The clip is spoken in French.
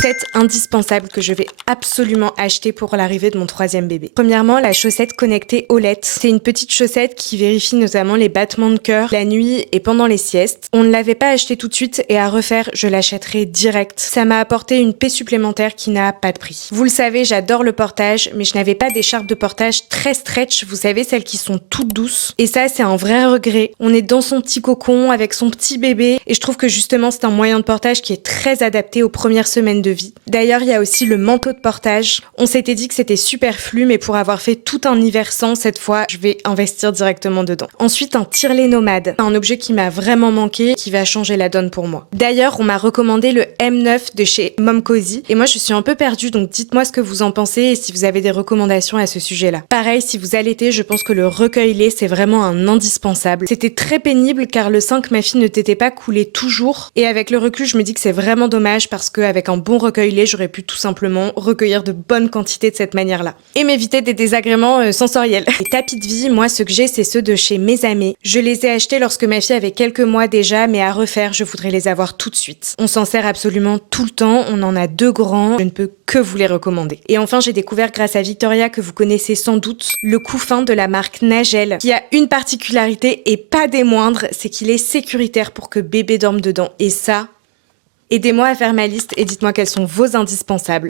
7 indispensables que je vais absolument acheter pour l'arrivée de mon 3e bébé. Premièrement, la chaussette connectée Olette. C'est une petite chaussette qui vérifie notamment les battements de cœur la nuit et pendant les siestes. On ne l'avait pas acheté tout de suite et à refaire, je l'achèterai direct. Ça m'a apporté une paix supplémentaire qui n'a pas de prix. Vous le savez, j'adore le portage, mais je n'avais pas d'écharpe de portage très stretch, vous savez, celles qui sont toutes douces. Et ça, c'est un vrai regret. On est dans son petit cocon avec son petit bébé et je trouve que justement, c'est un moyen de portage qui est très adapté aux premières semaines de vie. D'ailleurs, il y a aussi le manteau de portage. On s'était dit que c'était superflu, mais pour avoir fait tout un hiver sans, cette fois, je vais investir directement dedans. Ensuite, un tire-lait nomade. Un objet qui m'a vraiment manqué, qui va changer la donne pour moi. D'ailleurs, on m'a recommandé le M9 de chez Mom Cozy. Et moi, je suis un peu perdue, donc dites-moi ce que vous en pensez et si vous avez des recommandations à ce sujet-là. Pareil, si vous allaitez, je pense que le recueil-lait, c'est vraiment un indispensable. C'était très pénible car le sein que ma fille ne t'était pas coulé toujours. Et avec le recul, je me dis que c'est vraiment dommage parce qu'avec un bon recueil-lait, j'aurais pu tout simplement recueillir de bonnes quantités de cette manière-là. Et m'éviter des désagréments sensoriels. Les tapis de vie, moi, ceux que j'ai, c'est ceux de chez Mes Amis. Je les ai achetés lorsque ma fille avait quelques mois déjà, mais à refaire, je voudrais les avoir tout de suite. On s'en sert absolument tout le temps, on en a 2 grands, je ne peux que vous les recommander. Et enfin, j'ai découvert grâce à Victoria, que vous connaissez sans doute, le couffin de la marque Nagel, qui a une particularité et pas des moindres, c'est qu'il est sécuritaire pour que bébé dorme dedans. Et ça, aidez-moi à faire ma liste et dites-moi quels sont vos indispensables.